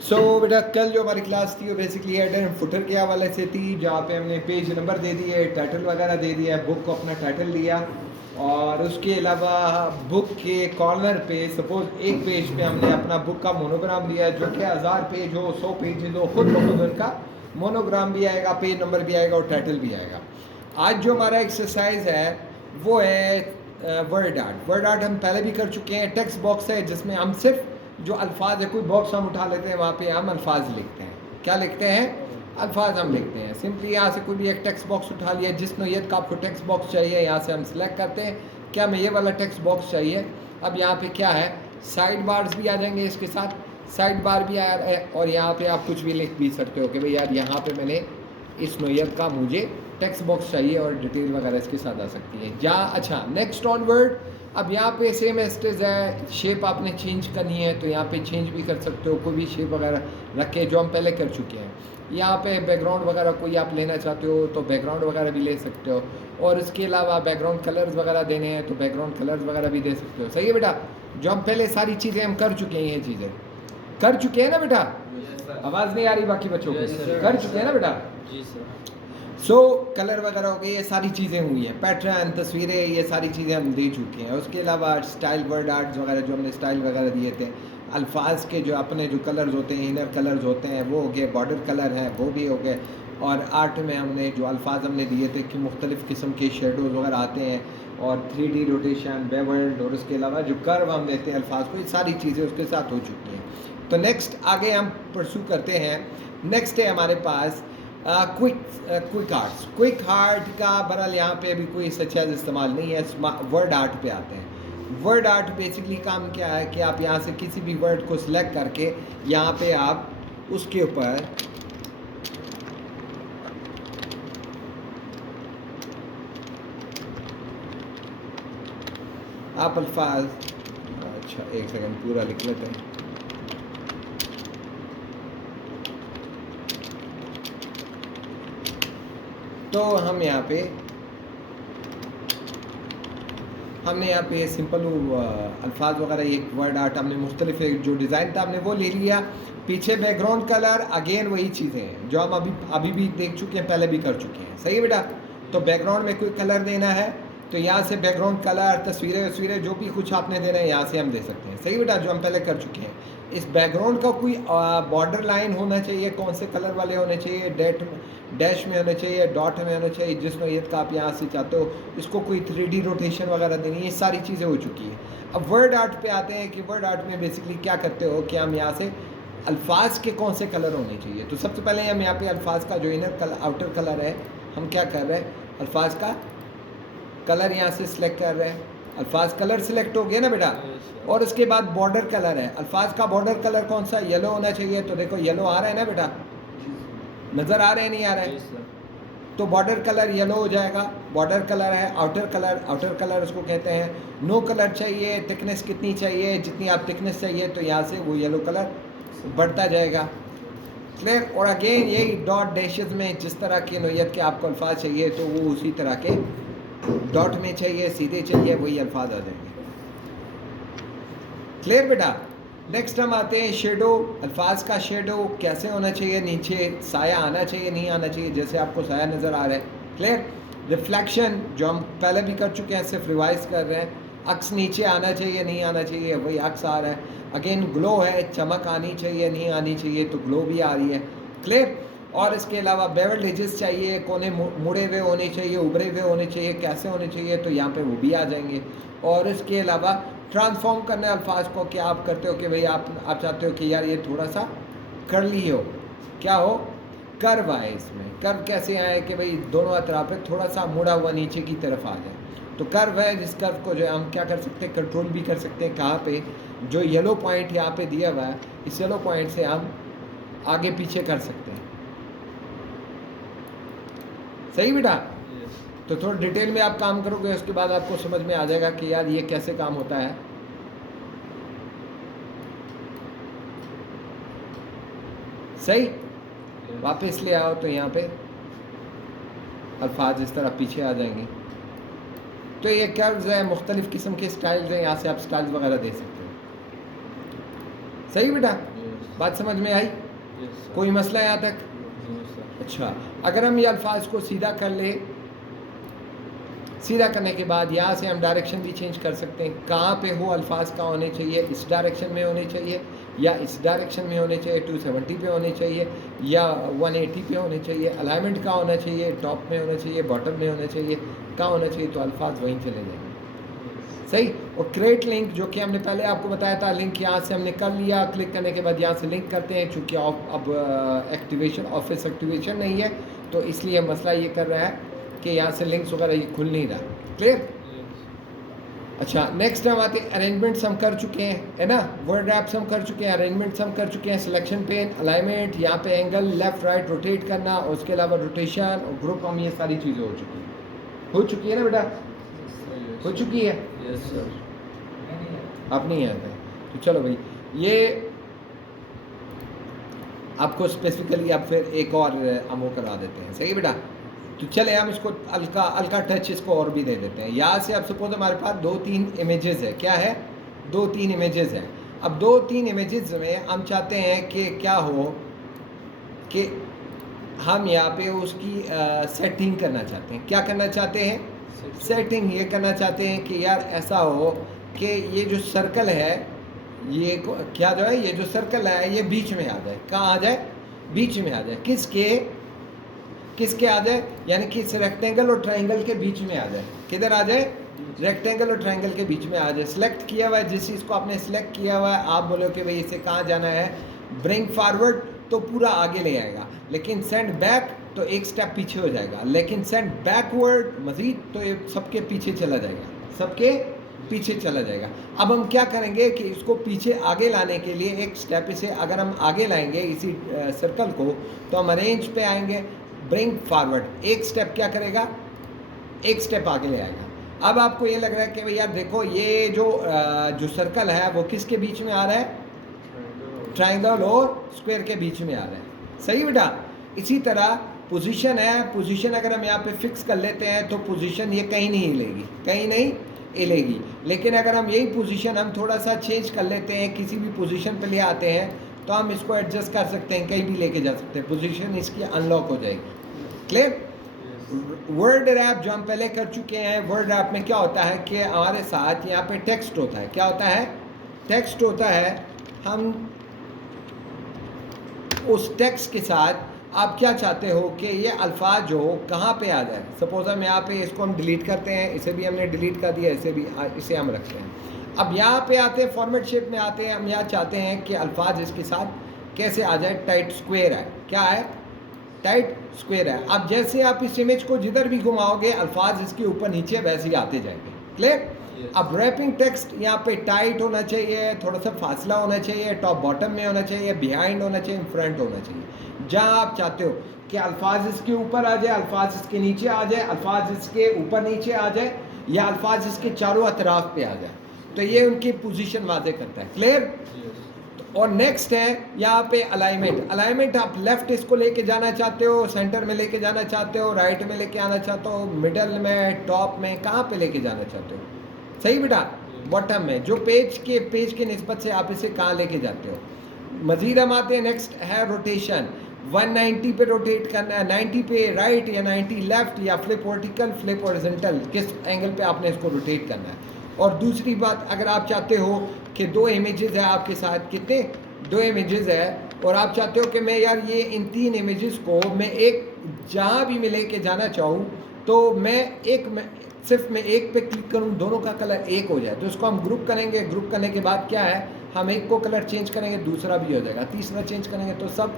बेटा कल जो हमारी क्लास थी वो बेसिकली हेडर एंड फुटर के हवाले से थी, जहाँ पे हमने पेज नंबर दे दिए, टाइटल वगैरह दे दिया, बुक को अपना टाइटल दिया और उसके अलावा बुक के कॉर्नर पे सपोज एक पेज पे हमने अपना बुक का मोनोग्राम दिया, जो कि 1000 पेज हो 100 पेज हो, खुद ब खुद उनका मोनोग्राम भी आएगा, पेज नंबर भी आएगा और टाइटल भी आएगा। आज जो हमारा एक्सरसाइज है वो है वर्ड आर्ट। वर्ड आर्ट हम पहले भी कर चुके हैं। टेक्स्ट बॉक्स है जिसमें हम सिर्फ जो अल्फाज है, कोई बॉक्स हम उठा लेते हैं, वहाँ पे हम अल्फाज लिखते हैं। क्या लिखते हैं? अल्फाज हम लिखते हैं। सिंपली यहाँ से कोई भी एक टेक्स्ट बॉक्स उठा लिया, जिस नोयत का आपको टेक्स्ट बॉक्स चाहिए यहाँ से हम सिलेक्ट करते हैं, क्या हमें ये वाला टेक्स्ट बॉक्स चाहिए। अब यहाँ पे क्या है, साइड बार्स भी आ जाएंगे, इसके साथ साइड बार भी आ रहा है और यहाँ पे आप कुछ भी लिख भी सकते हो कि भाई यार यहाँ पे मैंने इस नोयत का मुझे टेक्स्ट बॉक्स चाहिए और डिटेल वगैरह इसके साथ आ सकती है। या अच्छा, नेक्स्ट ऑन वर्ड। अब यहाँ पे सेम एस्टेज है, शेप आपने चेंज करनी है तो यहाँ पे चेंज भी कर सकते हो, कोई भी शेप वगैरह रख के, जो हम पहले कर चुके हैं। यहाँ पे बैकग्राउंड वगैरह कोई आप लेना चाहते हो तो बैकग्राउंड वगैरह भी ले सकते हो, और इसके अलावा बैकग्राउंड कलर्स वगैरह देने हैं तो बैकग्राउंड कलर्स वगैरह भी दे सकते हो। सही है बेटा? जो हम पहले सारी चीज़ें हम कर चुके हैं, ये चीज़ें कर चुके हैं ना बेटा? आवाज़ नहीं आ रही बाकी बच्चों को? कर चुके हैं ना बेटा? जी सर। कलर वगैरह हो गए, ये सारी चीज़ें हुई हैं, पैटर्न, तस्वीरें, ये सारी चीज़ें हम दे चुके हैं। उसके अलावा स्टाइल वर्ड आर्ट्स वगैरह जो हमने स्टाइल वगैरह दिए थे, अल्फाज के जो अपने जो कलर्स होते हैं, इनर कलर्स होते हैं वो हो गए, बॉर्डर कलर हैं वो भी हो गए, और आर्ट में हमने जो अल्फाज हमने दिए थे कि मुख्तलिफ़ किस्म के शेडोज़ वगैरह आते हैं, और 3D रोटेशन, बेवर्ड, और उसके अलावा जो कर्व हम देते हैं अल्फाज को, ये सारी चीज़ें उसके साथ हो चुकी हैं। तो नेक्स्ट आगे हम परसू करते हैं। नेक्स्ट है हमारे पास क्विक आर्ट्स। क्विक आर्ट का बहरहाल यहाँ पे अभी कोई सच्चा इस्तेमाल नहीं है, वर्ड आर्ट पे आते हैं। वर्ड आर्ट बेसिकली काम क्या है कि आप यहाँ से किसी भी वर्ड को सिलेक्ट करके यहाँ पे आप उसके ऊपर आप अल्फाज, अच्छा एक सेकंड पूरा लिख लेते हैं। तो हमने यहाँ पे सिंपल अल्फाज वगैरह, एक वर्ड आर्ट हमने मुख्तलिफ जो डिज़ाइन था हमने वो ले लिया। पीछे बैकग्राउंड कलर अगेन वही चीज़ें हैं जो हम अभी भी देख चुके हैं, पहले भी कर चुके हैं। सही है बेटा? तो बैकग्राउंड में कोई कलर देना है तो यहाँ से बैकग्राउंड कलर, तस्वीरें जो भी कुछ आपने देना है यहाँ से हम दे सकते हैं। सही बेटा? जो हम पहले कर चुके हैं। इस बैकग्राउंड का कोई बॉर्डर लाइन होना चाहिए, कौन से कलर वाले होने चाहिए, डैश में होने चाहिए, डॉट में होने चाहिए, जिस नोयत का आप यहाँ से चाहते हो। इसको कोई 3D रोटेशन वगैरह देनी है, ये सारी चीज़ें हो चुकी है। अब वर्ड आर्ट पे आते हैं कि वर्ड आर्ट में बेसिकली क्या करते हो कि हम यहाँ से अल्फाज के कौन से कलर होने चाहिए। तो सबसे पहले हम यहाँ पे अल्फाज का जो इनर कलर, आउटर कलर है, हम क्या कर रहे हैं, अल्फाज का कलर यहाँ से सिलेक्ट कर रहे हैं। अल्फाज कलर सिलेक्ट हो गया ना बेटा? और उसके बाद बॉर्डर कलर है, अल्फाज का बॉर्डर कलर कौन सा, येलो होना चाहिए। तो देखो येलो आ रहा है ना बेटा? नज़र आ रहे हैं, नहीं आ रहा है? तो बॉर्डर कलर येलो हो जाएगा। बॉर्डर कलर है। आउटर कलर उसको कहते हैं। नो कलर चाहिए, थिकनेस कितनी चाहिए, जितनी आप थिकनेस चाहिए तो यहाँ से वो येलो कलर बढ़ता जाएगा। क्लियर? और अगेन यही डॉट डैशेस में जिस तरह के नोयत के आपको अल्फाज चाहिए तो वो उसी तरह के डॉट में चाहिए, सीधे चाहिए, वही अल्फाज आ जाएंगे। क्लियर बेटा? नेक्स्ट हम आते हैं शेडो। अल्फाज का शेडो कैसे होना चाहिए, नीचे साया आना चाहिए, नहीं आना चाहिए, जैसे आपको साया नज़र आ रहा है। क्लियर? रिफ्लेक्शन जो हम पहले भी कर चुके हैं, सिर्फ रिवाइज कर रहे हैं। अक्स नीचे आना चाहिए, नहीं आना चाहिए, वही अक्स आ रहा है। अगेन ग्लो है, चमक आनी चाहिए, नहीं आनी चाहिए, तो ग्लो भी आ रही है। क्लियर? और इसके अलावा बेवल्ड एजेस चाहिए, कोने मुड़े हुए होने चाहिए, उभरे हुए होने चाहिए, कैसे होने चाहिए, तो यहाँ पे वो भी आ जाएंगे। और इसके अलावा ट्रांसफॉर्म करने अल्फाज को क्या आप करते हो कि भाई आप चाहते हो कि यार ये थोड़ा सा कर्ली हो, क्या हो, कर्व आए। इसमें कर्व कैसे आए कि भाई दोनों अतराफ पे थोड़ा सा मुड़ा हुआ नीचे की तरफ आ जाए, तो कर्व है। जिस कर्व को जो है हम क्या कर सकते हैं, कंट्रोल भी कर सकते हैं। कहाँ पे, जो येलो पॉइंट यहाँ पे दिया हुआ है, इस येलो पॉइंट से हम आगे पीछे कर सकते हैं। सही बेटा? तो थोड़ा डिटेल में आप काम करोगे, उसके बाद आपको समझ में आ जाएगा कि यार ये कैसे काम होता है। सही? वापस ले आओ तो यहाँ पे अल्फाज इस तरह पीछे आ जाएंगे। तो ये कर्व्स है, मुख्तलिफ किस्म के स्टाइल्स हैं, यहाँ से आप स्टाइल्स वगैरह दे सकते हो। सही बेटा? बात समझ में आई? Yes, sir. कोई मसला यहाँ तक? No, sir. अच्छा, अगर हम ये अल्फाज को सीधा कर ले, सीधा करने के बाद यहाँ से हम डायरेक्शन भी चेंज कर सकते हैं। कहाँ पे हो अल्फाज का होने चाहिए, इस डायरेक्शन में होने चाहिए या इस डायरेक्शन में होने चाहिए, 270 पे होने चाहिए या 180 पे होने चाहिए, अलाइनमेंट का होना चाहिए, टॉप में होना चाहिए, बॉटम में होना चाहिए, कहाँ होना चाहिए, तो अल्फाज वहीं चले जाएंगे। सही। और क्रिएट लिंक जो कि हमने पहले आपको बताया था, लिंक यहाँ से हमने कर लिया, क्लिक करने के बाद यहाँ से लिंक करते हैं। चूँकि अब एक्टिवेशन ऑफिस एक्टिवेशन नहीं है तो इसलिए मसला ये कर रहा है कि यहाँ से लिंक्स वगैरह ये खुल नहीं रहा। क्लियर? अच्छा, नेक्स्ट हम आते हैं अरेंजमेंट्स हम कर चुके हैं, है ना। वर्ड रैप्स हम कर चुके हैं, अरेंजमेंट्स हम कर चुके हैं, सिलेक्शन पेन, अलाइनमेंट, यहाँ पे एंगल, लेफ्ट राइट रोटेट करना, और उसके अलावा रोटेशन और ग्रुप, हम ये सारी चीज़ें हो चुकी है ना बेटा? हो चुकी है? Yes, sir. अब नहीं आता है तो चलो भाई, ये आपको स्पेसिफिकली अब फिर एक और हम वो करा देते हैं। सही बेटा? तो चले हम इसको हल्का टच इसको और भी दे देते हैं। यहाँ से अब सपोज हमारे पास 2-3 इमेजेस है। क्या है? 2-3 इमेजेस है। अब 2-3 इमेजेस में हम चाहते हैं कि क्या हो कि हम यहाँ पे उसकी सेटिंग करना चाहते हैं। क्या करना चाहते हैं? सेटिंग ये करना चाहते हैं कि यार ऐसा हो कि ये जो सर्कल है, ये क्या जो है, ये जो सर्कल है ये बीच में आ जाए। कहाँ आ जाए? बीच में आ जाए। किसके आ जाए? यानी कि इस रेक्टेंगल और ट्रायंगल के बीच में आ जाए। किधर आ जाए? रेक्टेंगल और ट्रायंगल के बीच में आ जाए। सिलेक्ट किया हुआ है, जिस चीज़ को आपने सिलेक्ट किया हुआ है, आप बोलो कि भाई इसे कहाँ जाना है। ब्रिंग फॉरवर्ड तो पूरा आगे ले आएगा, लेकिन सेंड बैक तो एक स्टेप पीछे हो जाएगा, लेकिन सेंड बैकवर्ड मजीद तो ये सबके पीछे चला जाएगा, सबके पीछे चला जाएगा। अब हम क्या करेंगे कि इसको पीछे आगे लाने के लिए एक स्टेप, इसे अगर हम आगे लाएंगे इसी सर्कल को, तो हम अरेंज पे आएंगे, ब्रिंग फॉरवर्ड, एक स्टेप क्या करेगा? एक स्टेप आगे ले आएगा। अब आपको ये लग रहा है कि भैया देखो ये जो सर्कल है वो किसके बीच में आ रहा है? ट्रायंगल और स्क्वायर के बीच में आ रहा है। सही बेटा? इसी तरह पोजीशन है, पोजीशन अगर हम यहाँ पे फिक्स कर लेते हैं तो पोजीशन ये कहीं नहीं हिलेगी, कहीं नहीं हिलेगी। लेकिन अगर हम यही पोजीशन हम थोड़ा सा चेंज कर लेते हैं, किसी भी पोजीशन पे ले आते हैं, तो हम इसको एडजस्ट कर सकते हैं, कहीं भी लेके जा सकते हैं, पोजीशन इसकी अनलॉक हो जाएगी। क्लियर? वर्ड रैप जो हम पहले कर चुके हैं, वर्ड रैप में क्या होता है कि हमारे साथ यहाँ पे टेक्स्ट होता है। क्या होता है? टेक्स्ट होता है। हम उस टेक्स्ट के साथ आप क्या चाहते हो कि ये अल्फाज जो कहाँ पे आ जाए। सपोज हम यहाँ पे इसको हम डिलीट करते हैं, इसे भी हमने डिलीट कर दिया, इसे हम रखते हैं। अब यहाँ पे आते हैं, फॉर्मेट शेप में आते हैं, हम यहाँ चाहते हैं कि अल्फाज इसके साथ कैसे आ जाए। टाइट स्क्वायर है। क्या है? टाइट स्क्वायर है। अब जैसे आप इस इमेज को जिधर भी घुमाओगे, अल्फाज इसके ऊपर नीचे वैसे ही आते जाएंगे। क्लियर? अब रैपिंग टेक्स्ट यहाँ पे टाइट होना चाहिए, थोड़ा सा फासला होना चाहिए, टॉप बॉटम में होना चाहिए, बिहाइंड होना चाहिए, फ्रंट होना चाहिए। जहाँ आप चाहते हो कि अल्फाज इसके ऊपर आ जाए, अल्फाज इसके नीचे आ जाए, अल्फाज इसके ऊपर नीचे आ जाए, या अल्फाज इसके चारों अतराफ पे आ जाए, तो ये उनकी पोजीशन वाज़े करता है। क्लियर? और नेक्स्ट है यहाँ पे अलाइनमेंट। अलाइनमेंट आप लेफ्ट इसको लेके जाना चाहते हो, सेंटर में लेके जाना चाहते हो, राइट में लेके आना चाहते हो, मिडल में, टॉप में, कहाँ पे लेके जाना चाहते हो? सही बेटा? बॉटम में, जो पेज के निस्बत से आप इसे कहाँ लेके जाते हो। मजीद हम आते हैं, नेक्स्ट है रोटेशन। 190 पे रोटेट करना है, 90 पे राइट या 90 लेफ्ट, या फ्लिप वर्टिकल, फ्लिप हॉरिजॉन्टल, किस एंगल पे आपने इसको रोटेट करना है। और दूसरी बात, अगर आप चाहते हो कि 2 इमेजेस है आपके साथ, कितने? 2 इमेजेस है, और आप चाहते हो कि मैं यार ये इन 3 इमेजेस को मैं एक जहाँ भी मैं लेके जाना चाहूँ, तो सिर्फ मैं एक पे क्लिक करूँ, दोनों का कलर एक हो जाए, तो इसको हम ग्रुप करेंगे। ग्रुप करने के बाद क्या है, हम एक को कलर चेंज करेंगे, दूसरा भी हो जाएगा, तीसरा चेंज करेंगे, तो सब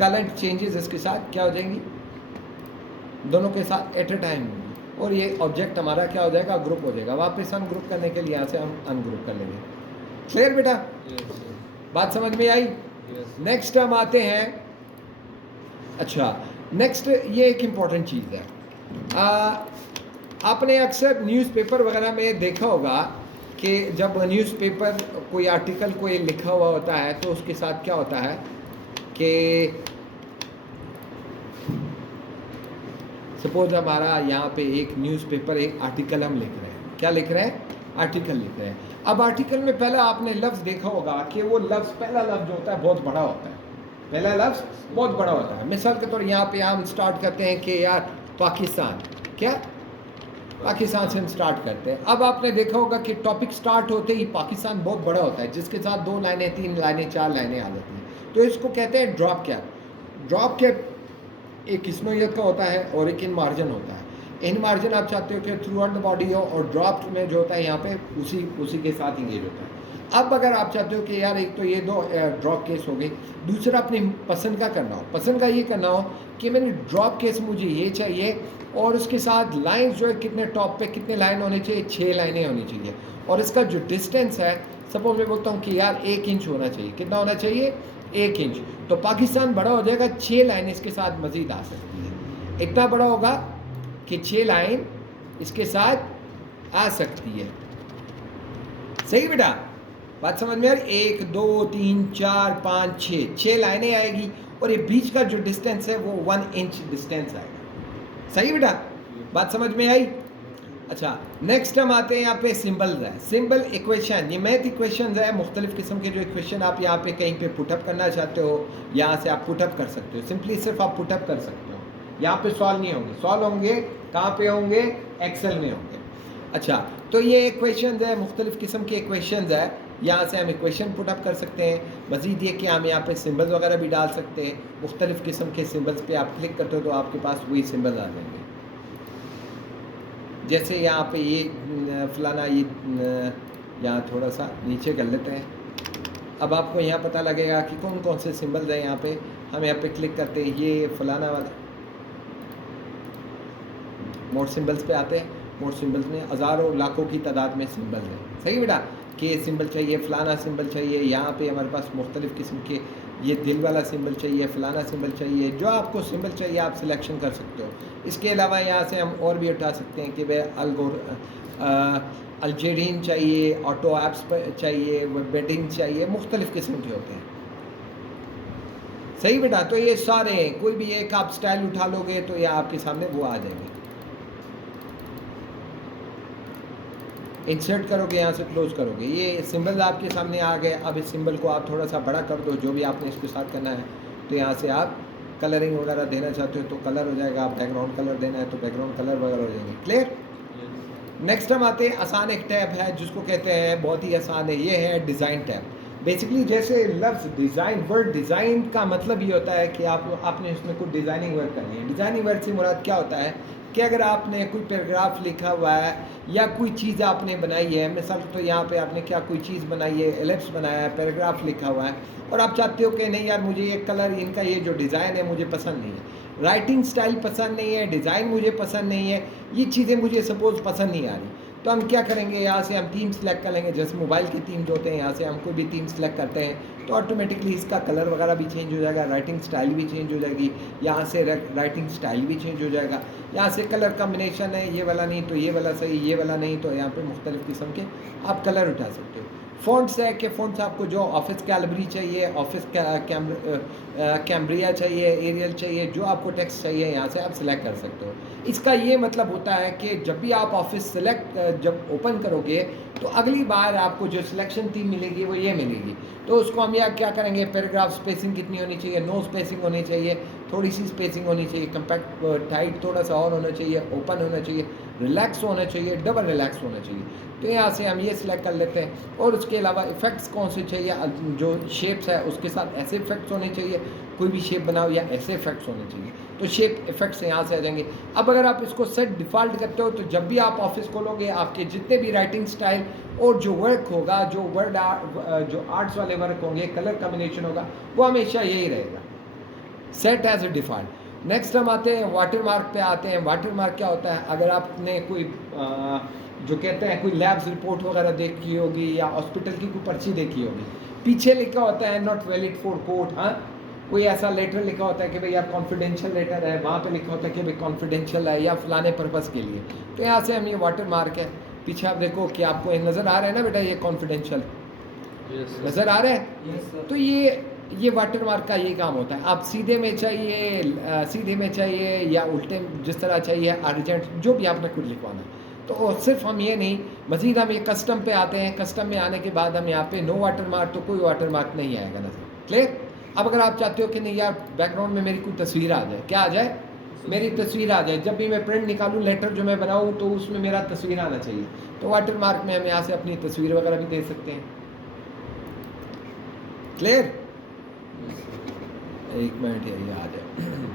कलर चेंजेस इसके साथ क्या हो जाएंगी? दोनों के साथ एट अ टाइम होंगी, और ये ऑब्जेक्ट हमारा क्या हो जाएगा? ग्रुप हो जाएगा। वापस हम ग्रुप करने के लिए यहाँ से हम अनग्रुप कर लेंगे। क्लियर बेटा? बात समझ में आई? नेक्स्ट हम आते हैं। अच्छा, नेक्स्ट ये एक इम्पॉर्टेंट चीज़ है। आपने अक्सर न्यूज़पेपर वगैरह में देखा होगा कि जब न्यूज़पेपर कोई आर्टिकल कोई लिखा हुआ होता है, तो उसके साथ क्या होता है कि सपोज हमारा यहाँ पे एक न्यूज़पेपर, एक आर्टिकल हम लिख रहे हैं। क्या लिख रहे हैं? आर्टिकल लिख रहे हैं। अब आर्टिकल में पहला आपने लफ्ज़ देखा होगा कि वो लफ्ज़, पहला लफ्ज़ जो होता है बहुत बड़ा होता है, पहला लफ्ज़ बहुत बड़ा होता है। मिसाल के तौर यहाँ पे हम स्टार्ट करते हैं कि यार पाकिस्तान, क्या पाकिस्तान से हम स्टार्ट करते हैं। अब आपने देखा होगा कि टॉपिक स्टार्ट होते ही पाकिस्तान बहुत बड़ा होता है, जिसके साथ 2 लाइनें, 3 लाइनें, 4 लाइनें आ जाती हैं। तो इसको कहते हैं ड्रॉप कैप। ड्रॉप कैप एक इस नोयत का होता है और एक इन मार्जिन होता है। इन मार्जिन आप चाहते हो कि थ्रू आउट द बॉडी हो, और ड्रॉप में जो होता है यहाँ पे उसी के साथ इंगेज होता है। अब अगर आप चाहते हो कि यार एक तो ये 2 ड्रॉप केस हो गई, दूसरा अपनी पसंद का करना हो, पसंद का ये करना हो कि मैंने ड्रॉप केस मुझे ये चाहिए, और उसके साथ लाइन जो है कितने टॉप पे कितने लाइन होने चाहिए, 6 लाइनें होनी चाहिए, और इसका जो डिस्टेंस है, सपोज मैं बोलता हूँ कि यार 1 इंच होना चाहिए। कितना होना चाहिए? 1 इंच। तो पाकिस्तान बड़ा हो जाएगा, 6 लाइन इसके साथ मज़ीद आ सकती है। इतना बड़ा होगा कि 6 लाइन इसके साथ आ सकती है। सही बेटा, बात समझ में आ रही? 1 2 3 4 5 6 लाइनें आएगी, और ये बीच का जो डिस्टेंस है वो 1 इंच डिस्टेंस आएगा। सही बेटा, बात समझ में आई? अच्छा, नेक्स्ट हम आते हैं यहाँ पे सिंबल्स है। सिंबल इक्वेशन, ये मैथ इक्वेशन है, मुख्तलिफ किस्म के जो इक्वेशन आप यहाँ पे कहीं पे पुटअप करना चाहते हो, यहाँ से आप पुटअप कर सकते हो। सिंपली सिर्फ आप पुटअप कर सकते हो, यहाँ पे सॉल्व नहीं होंगे। सॉल्व होंगे कहाँ पे होंगे? एक्सेल में होंगे। अच्छा, तो ये इक्वेशन है, मुख्तलिफ किस्म के इक्वेशन है, यहाँ से हम इक्वेशन पुटअप कर सकते हैं। मज़ीद ये कि हम यहाँ पे सिंबल्स वगैरह भी डाल सकते हैं। मुख्तलिफ किस्म के सिंबल्स पे आप क्लिक करते हो तो आपके पास वही सिंबल्स आ जाएंगे। जैसे यहाँ पे ये फलाना, ये यहाँ थोड़ा सा नीचे कर लेते हैं। अब आपको यहाँ पता लगेगा कि कौन कौन से सिंबल्स हैं। यहाँ पे हम यहाँ पे क्लिक करते हैं, ये फलाना वाला मोर सिंबल्स पे आते हैं। मोर सिंबल्स में हज़ारों लाखों की तादाद में सिंबल्स हैं। सही बेटा, कि सिंबल चाहिए, फलाना सिंबल चाहिए। यहाँ पे हमारे पास मुख्तलिफ़ किस्म के, ये दिल वाला सिंबल चाहिए, फलाना सिंबल चाहिए। जो आपको सिंबल चाहिए आप सिलेक्शन कर सकते हो। इसके अलावा यहाँ से हम और भी उठा सकते हैं कि भाई अल्जेरियन चाहिए, ऑटो ऐप्स चाहिए, बेडिंग चाहिए, मुख्तलिफ़ किस्म के होते हैं। सही बेटा, तो ये सारे कोई भी एक आप स्टाइल उठा लोगे तो ये आपके सामने वो आ जाएंगे। इंसर्ट करोगे, यहाँ से क्लोज करोगे, ये सिंबल आपके सामने आ गए। अब इस सिंबल को आप थोड़ा सा बड़ा कर दो, जो भी आपने इसके साथ करना है। तो यहाँ से आप कलरिंग वगैरह देना चाहते हो तो कलर हो जाएगा, आप बैकग्राउंड कलर देना है तो बैकग्राउंड कलर वगैरह हो जाएंगे। क्लियर? नेक्स्ट हम आते हैं, आसान एक टैब है जिसको कहते हैं, बहुत ही आसान है, ये है डिज़ाइन टैब। बेसिकली जैसे लफ्ज़ डिज़ाइन, वर्ड डिज़ाइन का मतलब ये होता है कि आपने इसमें कुछ डिज़ाइनिंग वर्क करनी है। डिज़ाइनिंग वर्क से मुराद क्या होता है कि अगर आपने कोई पैराग्राफ लिखा हुआ है या कोई चीज़ आपने बनाई है, मिसाल तो यहाँ पे आपने क्या कोई चीज़ बनाई है, एलिप्स बनाया है, पैराग्राफ लिखा हुआ है, और आप चाहते हो कि नहीं यार मुझे ये कलर, इनका ये जो डिज़ाइन है मुझे पसंद नहीं है, राइटिंग स्टाइल पसंद नहीं है, डिज़ाइन मुझे पसंद नहीं है, ये चीज़ें मुझे सपोज़ पसंद नहीं आ रही, तो हम क्या करेंगे, यहाँ से हम थीम सेलेक्ट कर लेंगे। जैसे मोबाइल की थीम जो होते हैं, यहाँ से हम कोई भी थीम सेलेक्ट करते हैं तो ऑटोमेटिकली इसका कलर वगैरह भी चेंज हो जाएगा, राइटिंग स्टाइल भी चेंज हो जाएगी, यहाँ से राइटिंग स्टाइल भी चेंज हो जाएगा, यहाँ से कलर कम्बिनेशन है, ये वाला नहीं तो ये वाला सही, ये वाला नहीं तो यहाँ पे मुख्तलिफ़ किस्म के आप कलर उठा सकते हो। फ़ॉन्ट्स है कि फ़ॉन्ट्स आपको जो ऑफिस कैलबरी चाहिए, ऑफिस कैम्ब्रिया चाहिए, एरियल चाहिए, जो आपको टेक्स्ट चाहिए यहाँ से आप सिलेक्ट कर सकते हो। इसका ये मतलब होता है कि जब भी आप ऑफिस सेलेक्ट जब ओपन करोगे तो अगली बार आपको जो सिलेक्शन थीम मिलेगी वो ये मिलेगी। तो उसको हम यहाँ क्या करेंगे, पैराग्राफ स्पेसिंग कितनी होनी चाहिए, नो स्पेसिंग होनी चाहिए, थोड़ी सी स्पेसिंग होनी चाहिए, कंपैक्ट टाइट थोड़ा सा और होना चाहिए, ओपन होना चाहिए, रिलैक्स होना चाहिए, डबल रिलैक्स होना चाहिए। तो यहाँ से हम ये सिलेक्ट कर लेते हैं। और उसके अलावा इफ़ेक्ट्स कौन से चाहिए, जो शेप्स है उसके साथ ऐसे इफेक्ट्स होने चाहिए, कोई भी शेप बनाओ या ऐसे इफेक्ट्स होने चाहिए, तो शेप इफेक्ट्स यहाँ से आ जाएंगे। अब अगर आप इसको सेट डिफ़ॉल्ट करते हो तो जब भी आप ऑफिस खोलोगे आपके जितने भी राइटिंग स्टाइल और जो वर्क होगा, जो वर्ड जो आर्ट्स वाले वर्क होंगे, कलर कम्बिनेशन होगा, वो हमेशा यही रहेगा, set as a default. Next हम आते हैं वाटर मार्क पे आते हैं। वाटर मार्क क्या होता है, अगर आपने कोई जो कहते हैं कोई लैब्स रिपोर्ट वगैरह देखी होगी या हॉस्पिटल की कोई पर्ची देखी होगी, पीछे लिखा होता है नॉट वैलिड फॉर कोर्ट। हाँ, कोई ऐसा लेटर लिखा होता है कि भाई यार कॉन्फिडेंशियल लेटर है, वहाँ पे लिखा होता है कि भाई कॉन्फिडेंशियल है या फलाने पर्पज़ के लिए। तो यहाँ से हम ये वाटर मार्क है, पीछे आप देखो कि आपको ये नज़र आ रहा है ना बेटा, ये कॉन्फिडेंशियल नज़र आ रहा है। तो ये वाटर मार्क का ये काम होता है। आप सीधे में चाहिए, सीधे में चाहिए या उल्टे जिस तरह चाहिए, अर्जेंट, जो भी आपने कुछ लिखवाना है तो सिर्फ हम ये नहीं, मज़ीद हम ये कस्टम पे आते हैं। कस्टम में आने के बाद हम यहाँ पे नो वाटर मार्क, तो कोई वाटर मार्क नहीं आएगा नजर। क्लियर? अब अगर आप चाहते हो कि नहीं यार बैकग्राउंड में मेरी कोई तस्वीर आ जाए, क्या आ जाए? मेरी तस्वीर आ जाए, जब भी मैं प्रिंट निकालूँ लेटर जो मैं बनाऊँ तो उसमें मेरा तस्वीर आना चाहिए, तो वाटर मार्क में हम यहाँ से अपनी तस्वीर वगैरह भी दे सकते हैं। क्लियर? एक मिनट ये याद है।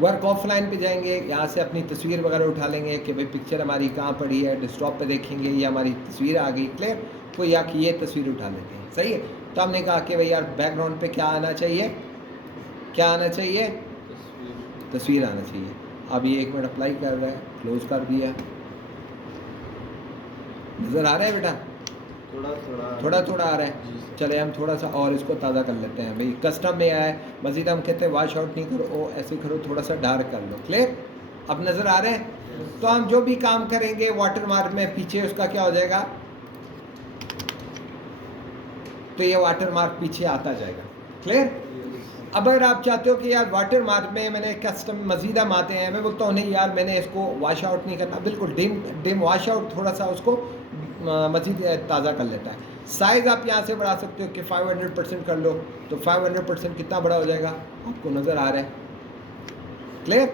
वर्क ऑफलाइन पे जाएंगे, यहाँ से अपनी तस्वीर वगैरह उठा लेंगे कि भाई पिक्चर हमारी कहाँ पड़ी है, डेस्कटॉप पे देखेंगे ये हमारी तस्वीर आ गई। क्लियर? कोई आके ये तस्वीर उठा लेते हैं। सही है? तो हमने कहा कि भाई यार बैकग्राउंड पे क्या आना चाहिए, क्या आना चाहिए? तस्वीर आना चाहिए। अब ये 1 मिनट अप्लाई कर रहा है, क्लोज कर दिया। नज़र आ रहा है बेटा? थोड़ा थोड़ा आ रहा है। चले हम थोड़ा सा और इसको ताज़ा कर लेते हैं। भाई कस्टम में आया है, मज़ीद हम कहते हैं वॉश आउट नहीं करो, ऐसे करो, थोड़ा सा डार्क कर लो। क्लियर? अब नज़र आ रहा है? तो हम जो भी काम करेंगे वाटर मार्क में पीछे उसका क्या हो जाएगा, तो ये वाटर मार्क पीछे आता जाएगा। क्लियर? अब अगर आप चाहते हो कि यार वाटर मार्क में मैंने कस्टम मज़ीद हम आते हैं, मैं बोलता हूँ नहीं यार मैंने इसको वॉश आउट नहीं करना, बिल्कुल डिम वॉश आउट थोड़ा सा उसको मज़ीद ताज़ा कर लेता है। साइज़ आप यहाँ से बढ़ा सकते हो कि 500% कर लो, तो 500% कितना बड़ा हो जाएगा आपको नज़र आ रहा है। क्लियर?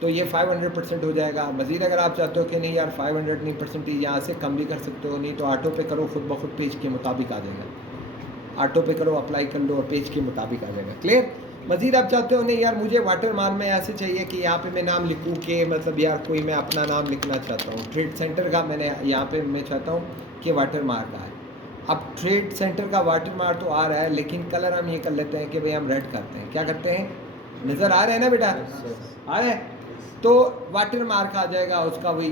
तो ये 500% हो जाएगा। मज़ीद अगर आप चाहते हो कि नहीं यार 500 नहीं, परसेंटेज यहाँ से कम भी कर सकते हो, नहीं तो ऑटो पे करो, खुद ब खुद पेज के मुताबिक आ जाएगा। ऑटो पे करो, अप्लाई कर लो और पेज के मुताबिक आ जाएगा। क्लियर? मज़ीद आप चाहते हो नहीं यार मुझे वाटर मार्क में ऐसे चाहिए कि यहाँ पे मैं नाम लिखूँ कि मतलब यार कोई मैं अपना नाम लिखना चाहता हूँ, ट्रेड सेंटर का मैंने यहाँ पे मैं चाहता हूँ कि वाटर मार्क आए। अब ट्रेड सेंटर का वाटर मार्क तो आ रहा है, लेकिन कलर हम ये कर लेते हैं कि भाई हम रेड करते हैं। क्या करते हैं? नज़र आ रहा है ना बेटा? आ रहा है? तो वाटर मार्क आ जाएगा, उसका वही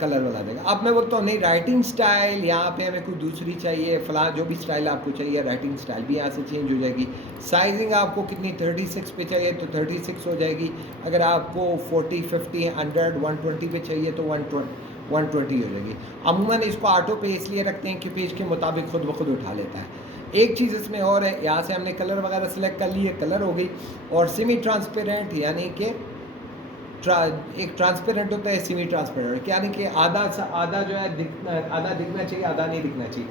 कलर वाला देगा। अब मैं बोलता हूँ नहीं राइटिंग स्टाइल यहाँ पे हमें कोई दूसरी चाहिए, फला जो भी स्टाइल आपको चाहिए राइटिंग स्टाइल भी यहाँ से चेंज हो जाएगी। साइजिंग आपको कितनी 36 पे चाहिए तो 36 हो जाएगी। अगर आपको 40, 50, 100, 120 पे चाहिए तो 120 हो जाएगी। अमूमन इसको ऑटो पे इसलिए रखते हैं कि पेज के मुताबिक खुद ब खुद उठा लेता है। एक चीज़ इसमें और है, यहाँ से हमने कलर वगैरह सेलेक्ट कर लिए, कलर हो गई। और सेमी ट्रांसपेरेंट यानी कि एक ट्रांसपेरेंट होता है, सेमी ट्रांसपेरेंट यानी कि आधा जो है आधा दिखना चाहिए, आधा नहीं दिखना चाहिए,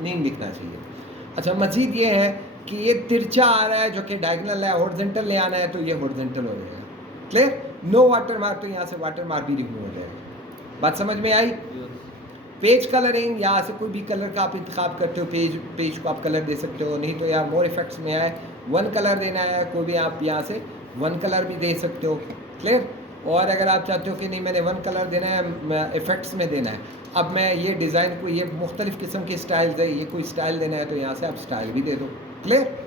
नीम दिखना चाहिए। अच्छा मज़ीद ये है कि ये तिरछा आ रहा है जो कि डायगोनल है, हॉरिजॉन्टल ले आना है तो ये हॉरिजॉन्टल हो जाएगा। क्लियर? नो वाटर मार्क तो यहाँ से वाटर मार्क भी रिमूव हो जाएगा। बात समझ में आई? पेज कलरिंग, यहाँ से कोई भी कलर का आप इंतखाब करते हो, पेज को आप कलर दे सकते हो। नहीं तो यार मोर इफेक्ट्स में आए 1 कलर देना है, कोई भी आप यहाँ से 1 कलर भी दे सकते हो। क्लियर? और अगर आप चाहते हो कि नहीं मैंने 1 कलर देना है, इफ़ेक्ट्स में देना है, अब मैं ये डिज़ाइन को, ये मुख्तलिफ़ किस्म के स्टाइल्स है, ये कोई स्टाइल देना है तो यहाँ से आप स्टाइल भी दे दो। क्लियर?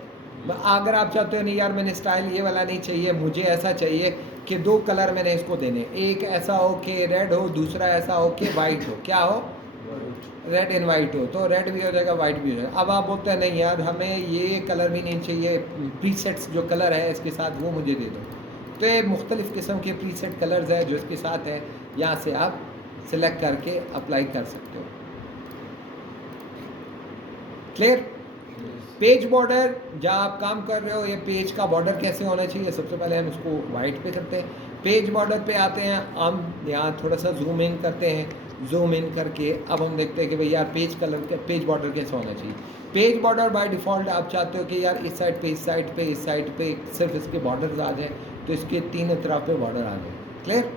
अगर आप चाहते हो नहीं यार मैंने स्टाइल ये वाला नहीं चाहिए, मुझे ऐसा चाहिए कि 2 कलर मैंने इसको देने, एक ऐसा हो कि रेड हो, दूसरा ऐसा हो कि वाइट हो। क्या हो? रेड एंड वाइट हो, तो रेड भी हो जाएगा, वाइट भी हो जाएगा। अब आप बोलते हैं नहीं यार हमें ये कलर भी नहीं चाहिए, प्रीसेट्स जो कलर है इसके साथ वो मुझे दे दो। तो ये मुख्तलिफ़ किस्म के प्रीसेट कलर्स है जो इसके साथ है, यहाँ से आप सिलेक्ट करके अप्लाई कर सकते हो। क्लियर? पेज बॉर्डर, जहाँ आप काम कर रहे हो ये पेज का बॉर्डर कैसे होना चाहिए, सबसे पहले हम इसको वाइट पे करते हैं। पेज बॉर्डर पे आते हैं, हम यहाँ थोड़ा सा जूम इन करते हैं, जूम इन करके अब हम देखते हैं कि भाई यार पेज कलर का पेज बॉर्डर कैसा होना चाहिए। पेज बॉर्डर बाय डिफ़ॉल्ट आप चाहते हो कि यार इस साइड पे, इस साइड पे, इस साइड पे सिर्फ इसके बॉर्डर्स आ जाए, तो इसके 3 तरफ पे बॉर्डर आ जाए। क्लियर?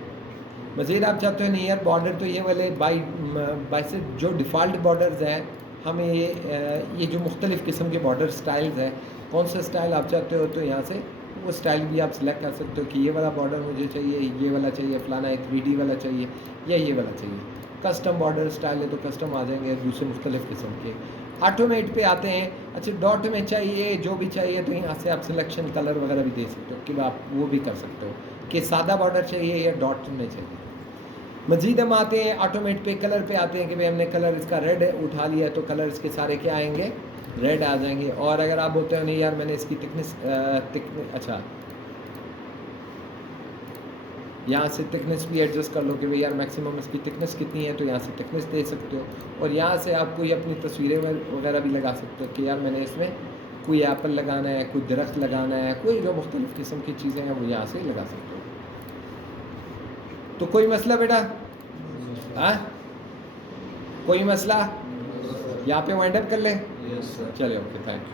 मज़ीद आप चाहते हो नहीं यार बॉर्डर तो ये वाले बाई से जो डिफ़ॉल्ट बॉर्डर्स हैं, हमें ये जो मुख्तलिफ़ किस्म के बॉर्डर स्टाइल्स हैं, कौन सा स्टाइल आप चाहते हो तो यहाँ से वो स्टाइल भी आप सिलेक्ट कर सकते हो कि ये वाला बॉर्डर मुझे चाहिए, ये वाला चाहिए, फलाना है 3D वाला चाहिए या ये वाला चाहिए। कस्टम बॉर्डर स्टाइल है तो कस्टम आ जाएंगे दूसरे मुख्तलिफ़ किस्म के। ऑटोमेट पे आते हैं, अच्छा डॉट में चाहिए, जो भी चाहिए तो यहाँ से आप सिलेक्शन कलर वगैरह भी दे सकते हो कि आप वो भी कर सकते हो कि सादा बॉर्डर चाहिए या डॉट में चाहिए। मज़ीद हम आते हैं ऑटोमेट पे, कलर पे आते हैं कि भाई हमने कलर इसका रेड उठा लिया तो कलर इसके सारे क्या आएंगे, रेड आ जाएंगे। और अगर आप बोलते हो नहीं यार मैंने इसकी थिकनेस अच्छा यहाँ से थिकनेस भी एडजस्ट कर लो कि भाई यार मैक्सिमम इसकी थिकनेस कितनी है, तो यहाँ से थिकनेस दे सकते हो। और यहाँ से आप कोई अपनी तस्वीरें वगैरह भी लगा सकते हो कि यार मैंने इसमें कोई एप्पल लगाना है, कोई दरख्त लगाना है, कोई जो मुख्तलिफ़ किस्म की चीज़ें हैं वो यहाँ से लगा सकते हो। तो कोई मसला बेटा? हाँ, कोई मसला? यहाँ पे वाइंड अप कर लें? Yes sir. चले, ओके, थैंक यू।